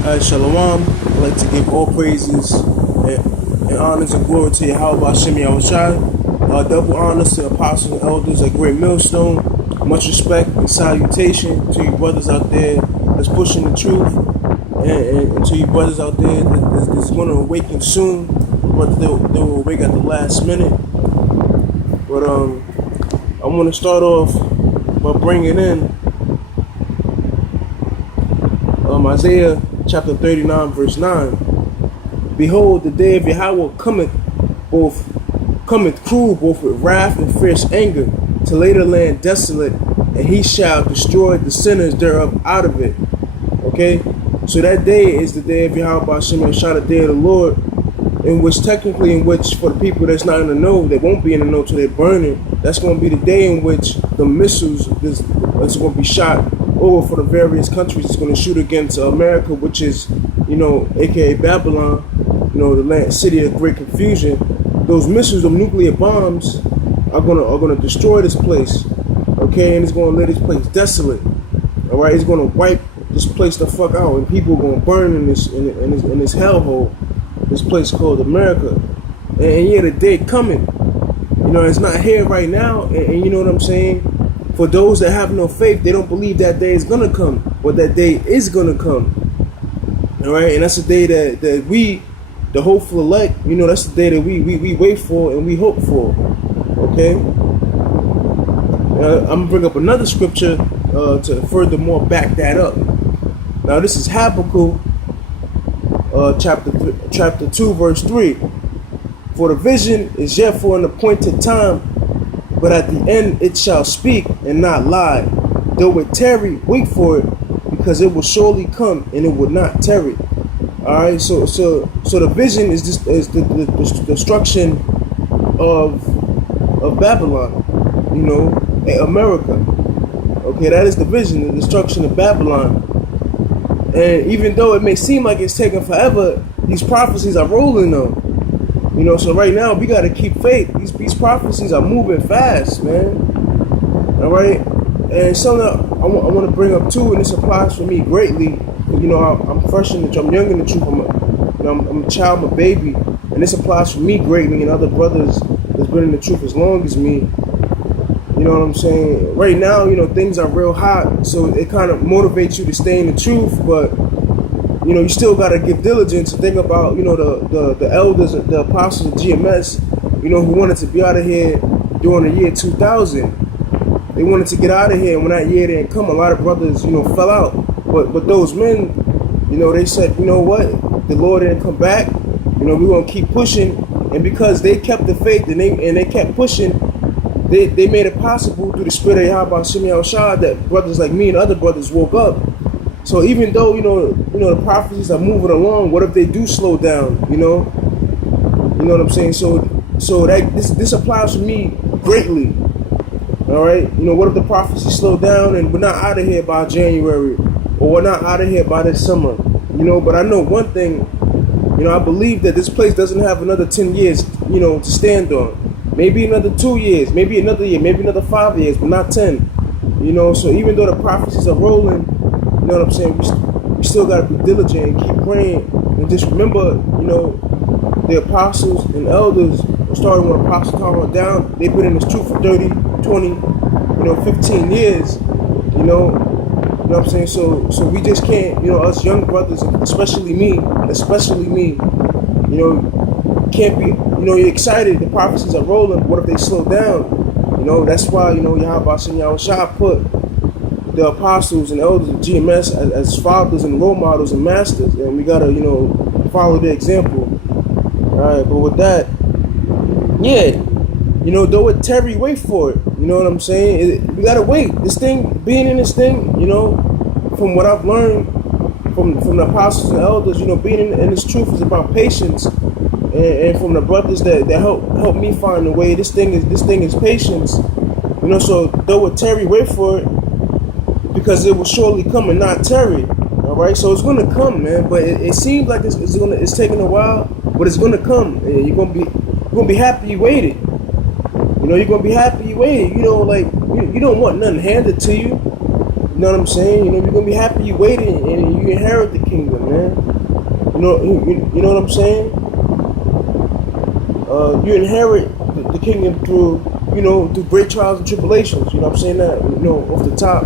Shalom. I'd like to give all praises and honors and glory to YAHAWAH YAHAWAH. Double honors to apostles and elders at Great Millstone. Much respect and salutation to you brothers out there that's pushing the truth, and to you brothers out there that's going to awaken soon, but they will awake at the last minute. But I want to start off by bringing in Isaiah chapter 39, verse 9. Behold, the day of Yahawah cometh cruel, both with wrath and fierce anger, to lay the land desolate, and he shall destroy the sinners thereof out of it. Okay? So that day is the day of Yahawah Shem Shah, the day of the Lord, in which for the people that's not in the know, they won't be in the know till they're burning. That's going to be the day in which the missiles is going to be shot over for the various countries. It's going to shoot against America, which is, aka Babylon, the city of great confusion. Those missiles, the nuclear bombs, are gonna destroy this place, okay? And it's gonna lay this place desolate. All right, it's gonna wipe this place the fuck out, and people are gonna burn in this hellhole, this place called America. And yeah, the day coming. It's not here right now, and you know what I'm saying? For those that have no faith, they don't believe that day is gonna come, but that day is gonna come. All right, and that's the day that we, the hopeful elect, that's the day that we wait for and we hope for. Okay. I'm gonna bring up another scripture to furthermore back that up. Now this is Habakkuk, chapter 2, verse 3. For the vision is yet for an appointed time, but at the end it shall speak and not lie. Though it tarry, wait for it, because it will surely come and it will not tarry. All right. So the vision is the destruction of Babylon. America. Okay, that is the vision, the destruction of Babylon. And even though it may seem like it's taking forever, these prophecies are rolling though. So right now we gotta keep faith. These prophecies are moving fast, man. All right, and something I want to bring up too, and this applies for me greatly. I'm fresh in the truth. I'm young in the truth. I'm a child, I'm a baby, and this applies for me greatly and other brothers that's been in the truth as long as me. You know what I'm saying? Right now, things are real hot, so it kind of motivates you to stay in the truth, but you still got to give diligence and think about, the elders, the apostles of GMS, who wanted to be out of here during the year 2000. They wanted to get out of here, and when that year didn't come, a lot of brothers, fell out. But those men, they said, you know what? The Lord didn't come back. We're going to keep pushing. And because they kept the faith and they kept pushing, they made it possible through the spirit of YAHAWAH Shah that brothers like me and other brothers woke up. So even though, the prophecies are moving along, what if they do slow down, You know what I'm saying? So that this applies to me greatly. All right? What if the prophecies slow down and we're not out of here by January, or we're not out of here by this summer? But I know one thing, I believe that this place doesn't have another 10 years, to stand on. Maybe another 2 years, maybe another year, maybe another 5 years, but not 10. So even though the prophecies are rolling, you know what I'm saying, we still got to be diligent and keep praying. And just remember, the apostles and elders, starting when Apostle Carl down, they've been in this truth for 30, 20, 15 years, You know what I'm saying? So we just can't, us young brothers, especially me, can't be, you're excited, the prophecies are rolling, what if they slow down? That's why, YAHAWAH Shah put the apostles and elders of GMS as fathers and role models and masters, and we gotta, follow their example. Alright, but with that, yeah, though it tarry, wait for it. You know what I'm saying? We gotta wait. This thing, being in this thing, from what I've learned from the apostles and elders, being in this truth is about patience, and from the brothers that help me find the way. This thing is patience. So though it tarry, wait for it, because it will surely come and not tarry. All right, so it's gonna come, man. But it seems like it's taking a while, but it's gonna come. And you're gonna be happy you waited. You're gonna be happy you waited. Like you don't want nothing handed to you. You know what I'm saying? You know, you're gonna be happy you waited and you inherit the kingdom, man. You know what I'm saying? You inherit the kingdom through, through great trials and tribulations. You know what I'm saying? That, off the top.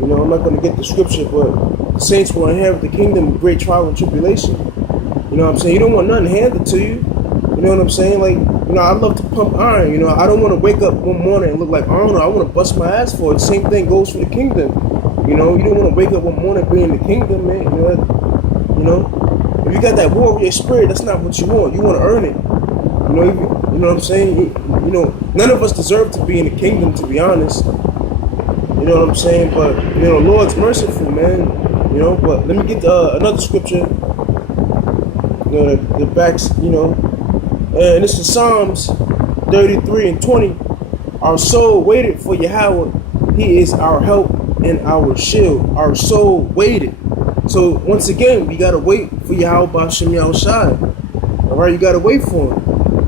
You know, I'm not gonna get the scripture, but the saints will inherit the kingdom with great trial and tribulation. You know what I'm saying? You don't want nothing handed to you. You know what I'm saying? Like, I love to pump iron. You know, I don't want to wake up one morning and look like Arnold. I want to bust my ass for it. The same thing goes for the kingdom. You know, you don't want to wake up one morning being the kingdom, man. If you got that warrior spirit, that's not what you want. You want to earn it. You know what I'm saying? None of us deserve to be in the kingdom, to be honest. You know what I'm saying? But, the Lord's merciful, man. But let me get another scripture. The backs, and this is Psalms 33 and 20. Our soul waited for YAHAWAH. He is our help and our shield. Our soul waited. So once again, we gotta wait for YAHAWAH B'Shem Yahushai. All right, you gotta wait for him.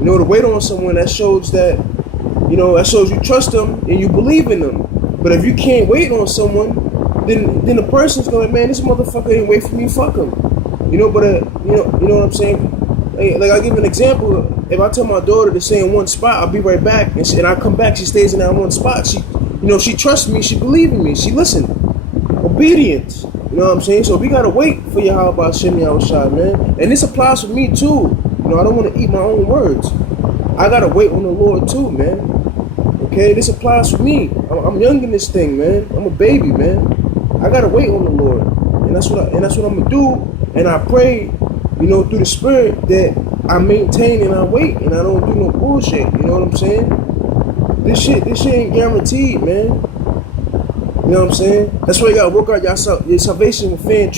To wait on someone, that shows that, that shows you trust them and you believe in them. But if you can't wait on someone, then the person's going, man, this motherfucker ain't wait for me, fuck him. You know what I'm saying? Like, I'll give an example. If I tell my daughter to stay in one spot, I'll be right back, and I come back, she stays in that one spot. She trusts me, she believes in me, she listened. Obedience. You know what I'm saying? So we gotta wait for YAHAWAH B'Shem Yahushai, man. And this applies for me too. I don't want to eat my own words. I gotta wait on the Lord too, man. Okay, this applies for me. I'm young in this thing, man. I'm a baby, man. I gotta wait on the Lord, and that's what I'm gonna do. And I pray, through the Spirit, that I maintain and I wait and I don't do no bullshit. You know what I'm saying? This shit ain't guaranteed, man. You know what I'm saying? That's why you gotta work out your salvation with fear and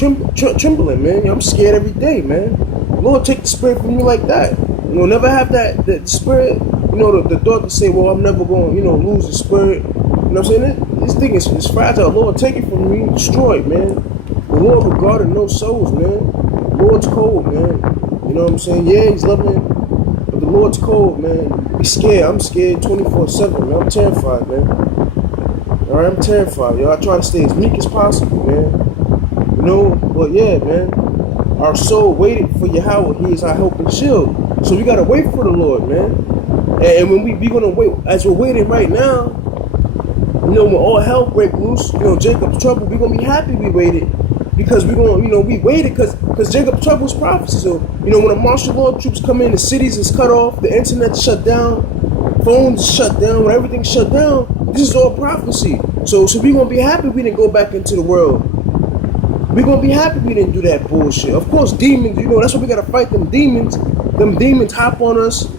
trembling, man. I'm scared every day, man. Lord, take the spirit from me like that. Never have that spirit. The thought to say, well, I'm never going to, lose the spirit. You know what I'm saying? This thing is fragile. Lord, take it from me, destroy it, man. The Lord regarded no souls, man. The Lord's cold, man. You know what I'm saying? Yeah, he's loving, but the Lord's cold, man. Be scared. I'm scared 24/7, man. I'm terrified, man. All right, I'm terrified, yo. I try to stay as meek as possible, man. But yeah, man. Our soul waited for YAHAWAH. He is our help and shield. So we gotta wait for the Lord, man. And when we gonna wait, as we're waiting right now, when all hell break loose, Jacob's trouble, we're gonna be happy we waited, because we're gonna, we waited because Jacob's trouble's prophecy. So when the martial law troops come in, the cities is cut off, the internet's shut down, phones shut down, when everything's shut down, this is all prophecy. So we're gonna be happy we didn't go back into the world. We're going to be happy we didn't do that bullshit. Of course, demons, that's why we got to fight them demons. Them demons hop on us.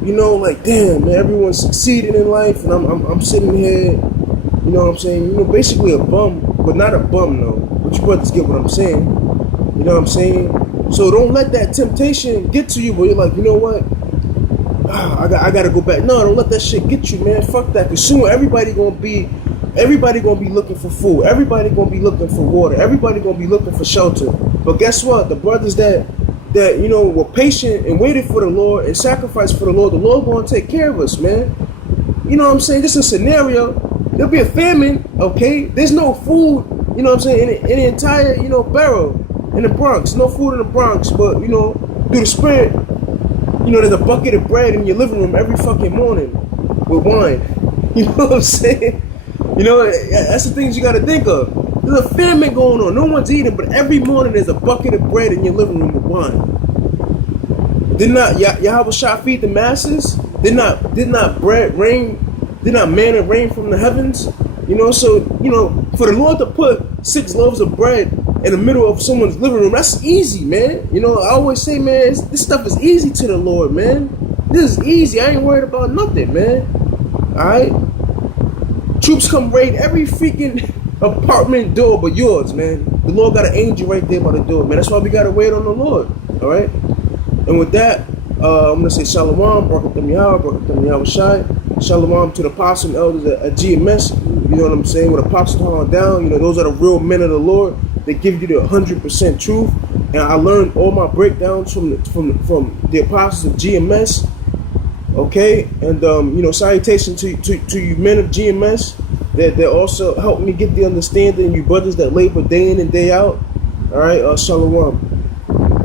Like, damn, man, everyone's succeeding in life, and I'm sitting here, you know what I'm saying? Basically a bum, but not a bum, though. But you brothers get what I'm saying. You know what I'm saying? So don't let that temptation get to you, but you're like, you know what? I got to go back. No, don't let that shit get you, man. Fuck that. Because soon everybody going to be looking for food. Everybody gonna be looking for water. Everybody gonna be looking for shelter. But guess what? The brothers that were patient and waited for the Lord and sacrificed for the Lord gonna take care of us, man. You know what I'm saying? Just a scenario. There'll be a famine, okay? There's no food, you know what I'm saying, in the entire, borough in the Bronx. No food in the Bronx, but through the Spirit, there's a bucket of bread in your living room every fucking morning with wine. You know what I'm saying? That's the things you got to think of. There's a famine going on. No one's eating, but every morning there's a bucket of bread in your living room with wine. Did not YAHAWAH feed the masses? Did not bread rain? Did not manna rain from the heavens? So for the Lord to put 6 loaves of bread in the middle of someone's living room, that's easy, man. I always say, man, this stuff is easy to the Lord, man. This is easy. I ain't worried about nothing, man. All right. Troops come raid every freaking apartment door but yours, man. The Lord got an angel right there by the door, man. That's why we got to wait on the Lord, all right? And with that, I'm going to say Shalom, Baruch Atam Yahweh, Baruch Atam Yahushai. Shalom to the apostles and elders at GMS, you know what I'm saying, with apostles on down. Those are the real men of the Lord. They give you the 100% truth. And I learned all my breakdowns from the apostles of GMS. Okay, and salutation to you men of GMS. that also help me get the understanding. You brothers that labor day in and day out. All right, Shalom.